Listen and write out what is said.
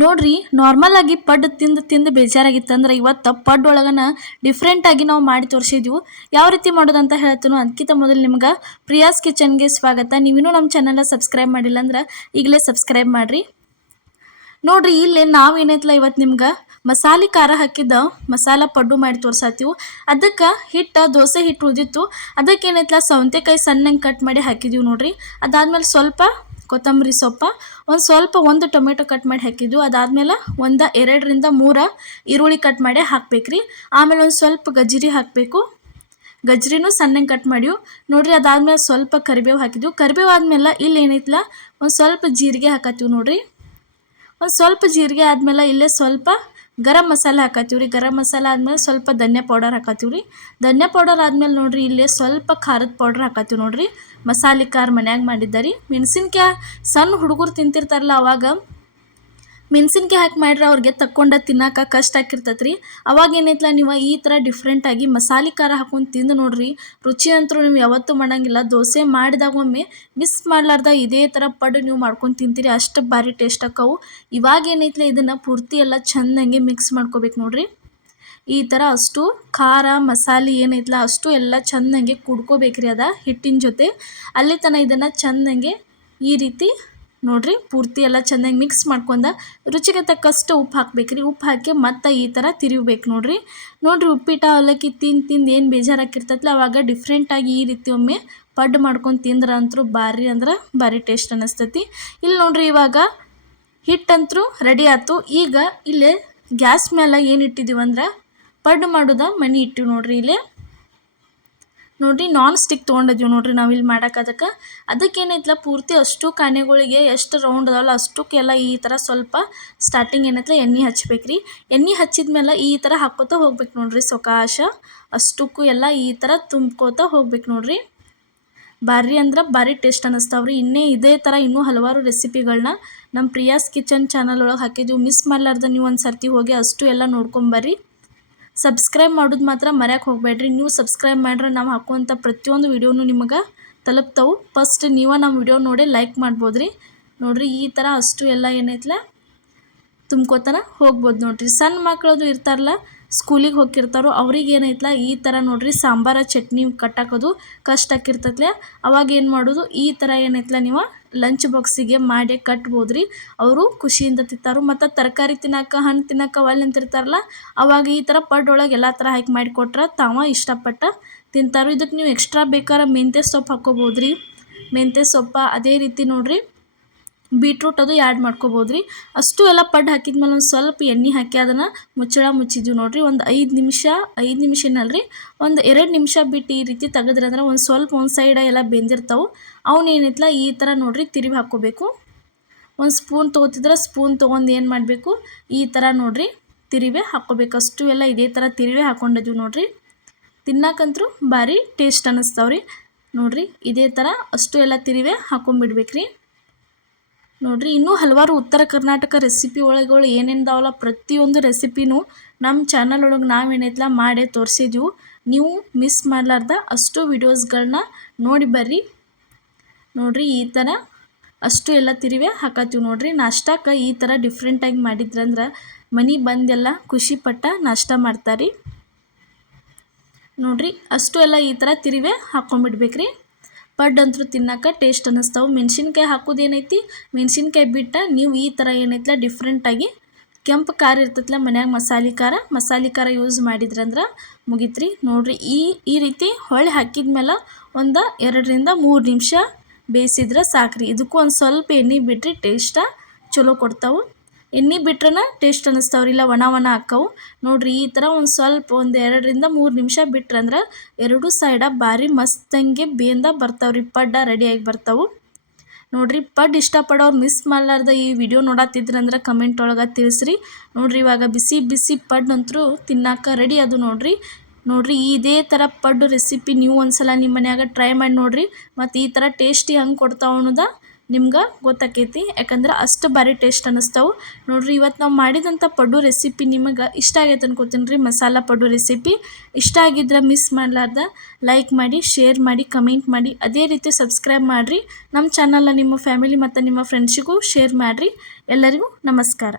ನೋಡ್ರಿ ನಾರ್ಮಲ್ ಆಗಿ ಪಡ್ಡು ತಿಂದು ತಿಂದು ಬೇಜಾರಾಗಿತ್ತಂದ್ರೆ ಇವತ್ತು ಪಡ್ಡು ಒಳಗನ ಡಿಫ್ರೆಂಟ್ ಆಗಿ ನಾವು ಮಾಡಿ ತೋರಿಸಿದ್ವು. ಯಾವ ರೀತಿ ಮಾಡೋದಂತ ಹೇಳ್ತೀನೋ ಅದಕ್ಕಿಂತ ಮೊದಲು ನಿಮ್ಗೆ ಪ್ರಿಯಾಸ್ ಕಿಚನ್ಗೆ ಸ್ವಾಗತ. ನೀವಿನ್ನೂ ನಮ್ಮ ಚಾನಲ್ನ ಸಬ್ಸ್ಕ್ರೈಬ್ ಮಾಡಿಲ್ಲ ಅಂದ್ರೆ ಈಗಲೇ ಸಬ್ಸ್ಕ್ರೈಬ್ ಮಾಡಿರಿ. ನೋಡ್ರಿ ಇಲ್ಲಿ ನಾವು ಏನೈತಲ್ಲ ಇವತ್ತು ನಿಮ್ಗೆ ಮಸಾಲೆ ಖಾರ ಹಾಕಿದ್ದ ಮಸಾಲ ಪಡ್ಡು ಮಾಡಿ ತೋರ್ಸಾತೀವಿ. ಅದಕ್ಕೆ ದೋಸೆ ಹಿಟ್ಟು ಉಳಿದಿತ್ತು, ಅದಕ್ಕೆ ಏನೈತಲ್ಲ ಸೌತೆಕಾಯಿ ಸಣ್ಣಂಗೆ ಕಟ್ ಮಾಡಿ ಹಾಕಿದ್ದೀವಿ ನೋಡ್ರಿ. ಅದಾದ್ಮೇಲೆ ಸ್ವಲ್ಪ ಕೊತ್ತಂಬರಿ ಸೊಪ್ಪ, ಒಂದು ಟೊಮೆಟೊ ಕಟ್ ಮಾಡಿ ಹಾಕಿದ್ವಿ. ಅದಾದ್ಮೇಲೆ 2ರಿಂದ 3 ಈರುಳ್ಳಿ ಕಟ್ ಮಾಡಿ ಹಾಕ್ಬೇಕ್ರಿ. ಆಮೇಲೆ ಒಂದು ಸ್ವಲ್ಪ ಗಜ್ಜರಿ ಹಾಕಬೇಕು, ಗಜ್ಜರಿನೂ ಸಣ್ಣಗೆ ಕಟ್ ಮಾಡಿವು ನೋಡ್ರಿ. ಅದಾದ್ಮೇಲೆ ಸ್ವಲ್ಪ ಕರಿಬೇವು ಹಾಕಿದ್ವಿ. ಕರಿಬೇವು ಆದ್ಮೇಲೆ ಇಲ್ಲಿ ಏನೈತಲ್ಲ ಒಂದು ಸ್ವಲ್ಪ ಜೀರಿಗೆ ಹಾಕತ್ತೀವಿ ನೋಡ್ರಿ. ಒಂದು ಸ್ವಲ್ಪ ಜೀರಿಗೆ ಆದ್ಮೇಲೆ ಇಲ್ಲೇ ಸ್ವಲ್ಪ ಗರಂ ಮಸಾಲೆ ಹಾಕತ್ತೀವಿ ರೀ. ಗರಂ ಮಸಾಲೆ ಆದ್ಮೇಲೆ ಸ್ವಲ್ಪ ಧನಿಯಾ ಪೌಡರ್ ಹಾಕತ್ತೀವಿ ರೀ. ಧನಿಯಾ ಪೌಡರ್ ಆದ್ಮೇಲೆ ನೋಡ್ರಿ ಇಲ್ಲೇ ಸ್ವಲ್ಪ ಖಾರದ ಪೌಡರ್ ಹಾಕತ್ತೀವಿ ನೋಡ್ರಿ. ಮಸಾಲೆ ಖಾರ ಮನ್ಯಾಗ ಮಾಡಿದ್ದಾರಿ. ಮೆಣಸಿನ್ಕಾಯಿ ಸಣ್ಣ ಹುಡುಗರು ತಿಂತಿರ್ತಾರಲ್ಲ, ಅವಾಗ ಮೆಣಸಿನ್ಕಾಯಿ ಹಾಕಿ ಮಾಡ್ರೆ ಅವ್ರಿಗೆ ತಕ್ಕೊಂಡ ತಿನ್ನೋಕೆ ಕಷ್ಟ ಆಗಿರ್ತೈತೆ ರೀ. ಅವಾಗ ಏನೈತಲ್ಲ ನೀವು ಈ ಥರ ಡಿಫ್ರೆಂಟಾಗಿ ಮಸಾಲೆ ಖಾರ ಹಾಕೊಂಡು ತಿಂದು ನೋಡ್ರಿ. ರುಚಿ ಅಂತೂ ನೀವು ಯಾವತ್ತೂ ಮಾಡೋಂಗಿಲ್ಲ. ದೋಸೆ ಮಾಡಿದಾಗ ಒಮ್ಮೆ ಮಿಸ್ ಮಾಡಲಾರ್ದ ಇದೇ ಥರ ಪಡ್ಡು ನೀವು ಮಾಡ್ಕೊಂಡು ತಿಂತೀರಿ, ಅಷ್ಟು ಭಾರಿ ಟೇಸ್ಟ್ ಆಕ್ಕವು. ಇವಾಗ ಏನೈತಲ್ಲ ಇದನ್ನು ಪೂರ್ತಿ ಎಲ್ಲ ಚೆಂದಂಗೆ ಮಿಕ್ಸ್ ಮಾಡ್ಕೋಬೇಕು ನೋಡ್ರಿ. ಈ ಥರ ಅಷ್ಟು ಖಾರ ಮಸಾಲೆ ಏನೈತಲ್ಲ ಅಷ್ಟು ಎಲ್ಲ ಚೆಂದಂಗೆ ಕುಡ್ಕೋಬೇಕ್ರಿ ಅದ ಹಿಟ್ಟಿನ ಜೊತೆ. ಅಲ್ಲಿ ತನಕ ಇದನ್ನು ಚೆಂದಂಗೆ ಈ ರೀತಿ ನೋಡ್ರಿ ಪೂರ್ತಿ ಎಲ್ಲ ಚೆಂದಾಗಿ ಮಿಕ್ಸ್ ಮಾಡ್ಕೊಂಡ ರುಚಿಗೆ ತಕ್ಕಷ್ಟು ಉಪ್ಪು ಹಾಕ್ಬೇಕ್ರಿ. ಉಪ್ಪು ಹಾಕಿ ಮತ್ತೆ ಈ ಥರ ತಿರುಗಬೇಕು ನೋಡ್ರಿ. ಉಪ್ಪಿಟ್ಟ ಅವಲಕ್ಕಿ ತಿಂದು ಏನು ಬೇಜಾರಾಗಿರ್ತೈತಲ್ಲ ಅವಾಗ ಡಿಫ್ರೆಂಟಾಗಿ ಈ ರೀತಿ ಒಮ್ಮೆ ಪಡ್ಡು ಮಾಡ್ಕೊಂಡು ತಿಂದ್ರೆ ಅಂತೂ ಭಾರಿ ಟೇಸ್ಟ್ ಅನ್ನಿಸ್ತೈತಿ. ಇಲ್ಲಿ ನೋಡ್ರಿ ಇವಾಗ ಹಿಟ್ಟಂತೂ ರೆಡಿ ಆಯ್ತು. ಈಗ ಇಲ್ಲೇ ಗ್ಯಾಸ್ ಮೇಲೆ ಏನು ಇಟ್ಟಿದ್ದೀವಿ ಅಂದ್ರೆ ಪಡ್ಡು ಮಾಡೋದ ಮಣಿ ಇಟ್ಟಿವಿ ನೋಡ್ರಿ. ಇಲ್ಲೇ ನೋಡ್ರಿ ನಾನ್ ಸ್ಟಿಕ್ ತೊಗೊಂಡಿದ್ದೀವಿ ನೋಡ್ರಿ ನಾವು ಇಲ್ಲಿ ಮಾಡೋಕೆ. ಅದಕ್ಕೇನೈತಲ್ಲ ಪೂರ್ತಿ ಅಷ್ಟು ಕಾಣೆಗಳಿಗೆ ಎಷ್ಟು ರೌಂಡ್ ಅದಾವಲ್ಲ ಅಷ್ಟಕ್ಕೆಲ್ಲ ಈ ಥರ ಸ್ವಲ್ಪ ಸ್ಟಾರ್ಟಿಂಗ್ ಏನೈತಲ್ಲ ಎಣ್ಣೆ ಹಚ್ಬೇಕ್ರಿ. ಎಣ್ಣೆ ಹಚ್ಚಿದ್ಮೇಲೆ ಈ ಥರ ಹಾಕ್ಕೋತಾ ಹೋಗ್ಬೇಕು ನೋಡ್ರಿ. ಸೊಕಾಶ ಅಷ್ಟಕ್ಕೂ ಎಲ್ಲ ಈ ಥರ ತುಂಬ್ಕೋತಾ ಹೋಗ್ಬೇಕು ನೋಡ್ರಿ. ಭಾರಿ ಟೇಸ್ಟ್ ಅನ್ನಿಸ್ತಾವ್ರಿ. ಇದೇ ಥರ ಇನ್ನೂ ಹಲವಾರು ರೆಸಿಪಿಗಳನ್ನ ನಮ್ಮ ಪ್ರಿಯಾಸ್ ಕಿಚನ್ ಚಾನಲ್ ಒಳಗೆ ಹಾಕಿದ್ದೀವಿ. ಮಿಸ್ ಮಾಡಲಾರ್ದ ನೀವು ಒಂದು ಸರ್ತಿ ಹೋಗಿ ಅಷ್ಟು ಎಲ್ಲ ನೋಡ್ಕೊಂಬರ್ರಿ. ಸಬ್ಸ್ಕ್ರೈಬ್ ಮಾಡೋದು ಮಾತ್ರ ಮರ್ಯಾಕೆ ಹೋಗಬೇಡ್ರಿ. ನೀವು ಸಬ್ಸ್ಕ್ರೈಬ್ ಮಾಡ್ರೆ ನಾವು ಹಾಕುವಂಥ ಪ್ರತಿಯೊಂದು ವಿಡಿಯೋನು ನಿಮಗೆ ತಲುಪ್ತಾವೆ. ಫಸ್ಟ್ ನೀವು ನಮ್ಮ ವಿಡಿಯೋ ನೋಡಿ ಲೈಕ್ ಮಾಡ್ಬೋದ್ರಿ. ನೋಡ್ರಿ ಈ ಥರ ಅಷ್ಟು ಎಲ್ಲ ಏನೈತಲ್ಲ ತುಂಬ್ಕೋತಾನೆ ಹೋಗ್ಬೋದು ನೋಡ್ರಿ. ಸಣ್ಣ ಮಕ್ಕಳದು ಇರ್ತಾರಲ್ಲ, ಸ್ಕೂಲಿಗೆ ಹೋಗಿರ್ತಾರೋ ಅವ್ರಿಗೆ ಏನೈತಲ್ಲ ಈ ಥರ ನೋಡ್ರಿ ಸಾಂಬಾರ ಚಟ್ನಿ ಕಟ್ಟಾಕೋದು ಕಷ್ಟ ಆಗಿರ್ತೈತಲ್ಲ, ಅವಾಗ ಏನು ಮಾಡೋದು ಈ ಥರ ಏನೈತಲ್ಲ ನೀವು ಲಂಚ್ ಬಾಕ್ಸಿಗೆ ಮಾಡಿ ಕಟ್ಬೋದ್ರಿ. ಅವರು ಖುಷಿಯಿಂದ ತಿಂತಾರು. ಮತ್ತು ತರಕಾರಿ ತಿನ್ನೋಕೆ ಹಣ್ಣು ತಿನ್ನೋಕೆ ಒಳ್ಳೆ ನಿಂತಿರ್ತಾರಲ್ಲ, ಅವಾಗ ಈ ಥರ ಪಡ್ಡೊಳಗೆ ಎಲ್ಲ ಥರ ಹಾಕಿ ಮಾಡಿಕೊಟ್ರೆ ತಾವ ಇಷ್ಟಪಟ್ಟ ತಿಂತಾರು. ಇದಕ್ಕೆ ನೀವು ಎಕ್ಸ್ಟ್ರಾ ಬೇಕಾದ್ರೆ ಮೆಂತ್ಯ ಸೊಪ್ಪು ಹಾಕ್ಕೋಬೋದ್ರಿ. ಮೆಂತ್ಯ ಸೊಪ್ಪು ಅದೇ ರೀತಿ ನೋಡ್ರಿ ಬೀಟ್ರೂಟ್ ಅದು ಆ್ಯಡ್ ಮಾಡ್ಕೋಬೋದ್ರಿ. ಅಷ್ಟು ಎಲ್ಲ ಪಡ್ಡು ಹಾಕಿದ್ಮೇಲೆ ಒಂದು ಸ್ವಲ್ಪ ಎಣ್ಣೆ ಹಾಕಿ ಅದನ್ನು ಮುಚ್ಚಿದ್ವಿ ನೋಡ್ರಿ. ಒಂದು 5 ನಿಮಿಷ ಏನಲ್ರಿ, ಒಂದು 2 ನಿಮಿಷ ಬಿಟ್ಟು ಈ ರೀತಿ ತೆಗೆದ್ರಂದ್ರೆ ಒಂದು ಸೈಡ ಎಲ್ಲ ಬೆಂದಿರ್ತಾವೆ. ಅವನೇನಿತ್ತಲ್ಲ ಈ ಥರ ನೋಡ್ರಿ ತಿರುವಿ ಹಾಕ್ಕೋಬೇಕು. ಒಂದು ಸ್ಪೂನ್ ತೊಗೋತಿದ್ರೆ ಸ್ಪೂನ್ ತೊಗೊಂಡು ಏನು ಮಾಡಬೇಕು ಈ ಥರ ನೋಡ್ರಿ ತಿರುವಿ ಹಾಕ್ಕೋಬೇಕು. ಅಷ್ಟು ಎಲ್ಲ ಇದೇ ಥರ ತಿರುವಿ ಹಾಕ್ಕೊಂಡಿದ್ವಿ ನೋಡ್ರಿ. ತಿನ್ನಕ್ಕಂತೂ ಭಾರಿ ಟೇಸ್ಟ್ ಅನ್ನಿಸ್ತಾವ್ರಿ ನೋಡ್ರಿ. ಇದೇ ಥರ ಅಷ್ಟು ಎಲ್ಲ ತಿರುವಿ ಹಾಕ್ಕೊಂಬಿಡ್ಬೇಕ್ರಿ ನೋಡ್ರಿ. ಇನ್ನೂ ಹಲವಾರು ಉತ್ತರ ಕರ್ನಾಟಕ ರೆಸಿಪಿ ಒಳಗಳು ಏನೇನಿದಾವಲ್ಲ ಪ್ರತಿಯೊಂದು ರೆಸಿಪಿನೂ ನಮ್ಮ ಚಾನಲ್ ಒಳಗೆ ನಾವೇನೈತಲ್ಲ ಮಾಡಿ ತೋರಿಸಿದ್ವು. ನೀವು ಮಿಸ್ ಮಾಡಲಾರ್ದ ಅಷ್ಟು ವಿಡಿಯೋಸ್ಗಳನ್ನ ನೋಡಿ ಬರ್ರಿ ನೋಡ್ರಿ. ಈ ಥರ ಅಷ್ಟು ಎಲ್ಲ ತಿರುವಿ ಹಾಕತ್ತೀವಿ ನೋಡ್ರಿ. ನಾಷ್ಟಕ್ಕೆ ಈ ಥರ ಡಿಫ್ರೆಂಟಾಗಿ ಮಾಡಿದ್ರಂದ್ರೆ ಮನೆ ಬಂದೆಲ್ಲ ಖುಷಿಪಟ್ಟ ನಾಷ್ಟ ಮಾಡ್ತಾರೆ ನೋಡ್ರಿ. ಅಷ್ಟು ಎಲ್ಲ ಈ ಥರ ತಿರುವಿ ಹಾಕ್ಕೊಂಬಿಡ್ಬೇಕ್ರಿ. ಪಡ್ಡು ಅಂತೂ ತಿನ್ನೋಕೆ ಟೇಸ್ಟ್ ಅನ್ನಿಸ್ತಾವೆ. ಮೆಣಸಿನ್ಕಾಯಿ ಹಾಕೋದೇನೈತಿ, ಮೆಣಸಿನ್ಕಾಯಿ ಬಿಟ್ಟು ನೀವು ಈ ಥರ ಏನೈತಲ್ಲ ಡಿಫ್ರೆಂಟಾಗಿ ಕೆಂಪು ಖಾರ ಇರ್ತೈತಲ್ಲ ಮನ್ಯಾಗ ಮಸಾಲೆ ಖಾರ ಯೂಸ್ ಮಾಡಿದ್ರಂದ್ರೆ ಮುಗಿತ್ರಿ ನೋಡ್ರಿ. ಈ ರೀತಿ ಹೊಳ್ಳಿ ಹಾಕಿದ್ಮೇಲೆ ಒಂದು 2ರಿಂದ 3 ನಿಮಿಷ ಬೇಯಿಸಿದ್ರೆ ಸಾಕ್ರಿ. ಇದಕ್ಕೂ ಒಂದು ಸ್ವಲ್ಪ ಎಣ್ಣೆ ಬಿಟ್ಟರೆ ಟೇಸ್ಟ ಚಲೋ ಕೊಡ್ತಾವೆ. ಎಣ್ಣೆ ಬಿಟ್ರೆ ಟೇಸ್ಟ್ ಅನ್ನಿಸ್ತಾವ್ರಿ, ಇಲ್ಲ ಒಣ ಹಾಕ್ಕವು ನೋಡ್ರಿ. ಈ ಥರ ಒಂದು 2ರಿಂದ 3 ನಿಮಿಷ ಬಿಟ್ರಂದ್ರೆ ಎರಡೂ ಸೈಡ ಭಾರಿ ಮಸ್ತಂಗೆ ಬೇಂದ ಬರ್ತಾವ್ರಿ. ಪಡ್ಡ ರೆಡಿಯಾಗಿ ಬರ್ತಾವೆ ನೋಡ್ರಿ. ಪಡ್ಡು ಇಷ್ಟಪಡೋರು ಮಿಸ್ ಮಾಡಲಾರ್ದ ಈ ವಿಡಿಯೋ ನೋಡತ್ತಿದ್ರಂದ್ರೆ ಕಮೆಂಟ್ ಒಳಗೆ ತಿಳಿಸ್ರಿ ನೋಡ್ರಿ. ಇವಾಗ ಬಿಸಿ ಪಡ್ಡಂತೂ ತಿನ್ನೋಕೆ ರೆಡಿ ಅದು ನೋಡ್ರಿ. ಇದೇ ಥರ ಪಡ್ಡು ರೆಸಿಪಿ ನೀವು ಒಂದ್ಸಲ ನಿಮ್ಮ ಮನ್ಯಾಗ ಟ್ರೈ ಮಾಡಿ ನೋಡ್ರಿ. ಮತ್ತು ಈ ಥರ ಟೇಸ್ಟಿ ಹಂಗೆ ಕೊಡ್ತಾವೆ ಅನ್ನೋದು ನಿಮ್ಗೆ ಗೊತ್ತಾಕೈತಿ. ಯಾಕಂದ್ರೆ ಅಷ್ಟು ಭಾರಿ ಟೇಸ್ಟ್ ಅನ್ನಿಸ್ತಾವೆ ನೋಡ್ರಿ. ಇವತ್ತು ನಾವು ಮಾಡಿದಂಥ ಪಡ್ಡು ರೆಸಿಪಿ ನಿಮಗೆ ಇಷ್ಟ ಆಗೈತೆ ಅನ್ಕೋತೀನಿ ರೀ. ಮಸಾಲ ಪಡ್ಡು ರೆಸಿಪಿ ಇಷ್ಟ ಆಗಿದ್ರೆ ಮಿಸ್ ಮಾಡಲಾರ್ದ ಲೈಕ್ ಮಾಡಿ, ಶೇರ್ ಮಾಡಿ, ಕಮೆಂಟ್ ಮಾಡಿ, ಅದೇ ರೀತಿ ಸಬ್ಸ್ಕ್ರೈಬ್ ಮಾಡಿರಿ. ನಮ್ಮ ಚಾನಲ್ನ ನಿಮ್ಮ ಫ್ಯಾಮಿಲಿ ಮತ್ತು ನಿಮ್ಮ ಫ್ರೆಂಡ್ಸಿಗೂ ಶೇರ್ ಮಾಡಿರಿ. ಎಲ್ಲರಿಗೂ ನಮಸ್ಕಾರ.